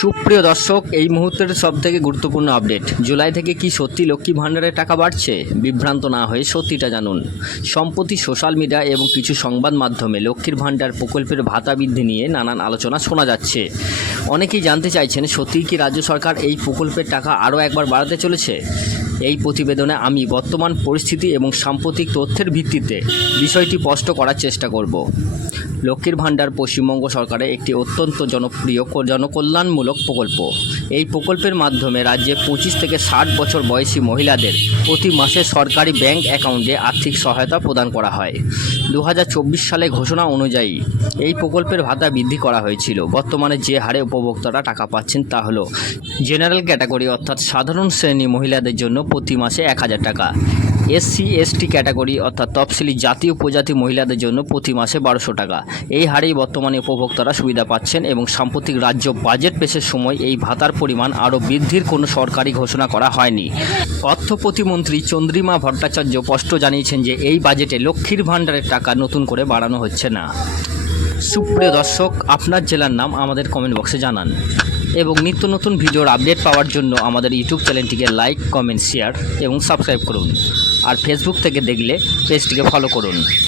সুপ্রিয় দর্শক, এই মুহূর্তের সবথেকে গুরুত্বপূর্ণ আপডেট। জুলাই থেকে কি সত্যি লক্ষ্মী ভাণ্ডারের টাকা বাড়ছে? বিভ্রান্ত না হয়ে সত্যিটা জানুন। সম্প্রতি সোশ্যাল মিডিয়া এবং কিছু সংবাদ মাধ্যমে লক্ষ্মীর ভাণ্ডার প্রকল্পের ভাতা বৃদ্ধি নিয়ে নানান আলোচনা শোনা যাচ্ছে। অনেকেই জানতে চাইছেন, সত্যিই কি রাজ্য সরকার এই প্রকল্পের টাকা আরও একবার বাড়াতে চলেছে? এই প্রতিবেদনে আমি বর্তমান পরিস্থিতি এবং সাম্প্রতিক তথ্যের ভিত্তিতে বিষয়টি স্পষ্ট করার চেষ্টা করব। লক্ষ্মীর ভাণ্ডার পশ্চিমবঙ্গ সরকারের একটি অত্যন্ত জনপ্রিয় জনকল্যাণমূলক প্রকল্প। এই প্রকল্পের মাধ্যমে রাজ্যে 25 থেকে 60 বছর বয়সী মহিলাদের প্রতি মাসে সরকারি ব্যাংক অ্যাকাউন্টে আর্থিক সহায়তা প্রদান করা হয়। 2024 সালে ঘোষণা অনুযায়ী এই প্রকল্পের ভাতা বৃদ্ধি করা হয়েছিল। বর্তমানে যে হারে উপভোক্তারা টাকা পাচ্ছেন তা হলো জেনারেল ক্যাটাগরি অর্থাৎ সাধারণ শ্রেণী মহিলাদের জন্য প্রতি মাসে 1000 টাকা, SC/ST ক্যাটাগরি অর্থাৎ তফসিলি জাতি উপজাতি মহিলাদের জন্য প্রতি মাসে 1200 টাকা। এই হারেই বর্তমানে উপভোক্তারা সুবিধা পাচ্ছেন এবং সাম্প্রতিক রাজ্য বাজেট পেশের সময় এই ভাতার পরিমাণ আরও বৃদ্ধির কোনো সরকারি ঘোষণা করা হয়নি। অর্থ প্রতিমন্ত্রী চন্দ্রিমা ভট্টাচার্য স্পষ্ট জানিয়েছেন যে এই বাজেটে লক্ষ্মীর ভাণ্ডারের টাকা নতুন করে বাড়ানো হচ্ছে না। সুপ্রিয় দর্শক, আপনার জেলার নাম আমাদের কমেন্ট বক্সে জানান এবং নিত্য নতুন ভিডিওর আপডেট পাওয়ার জন্য আমাদের ইউটিউব চ্যানেলটিকে লাইক, কমেন্ট, শেয়ার এবং সাবস্ক্রাইব করুন। আর ফেসবুক থেকে দেখলে পেজটিকে ফলো করুন।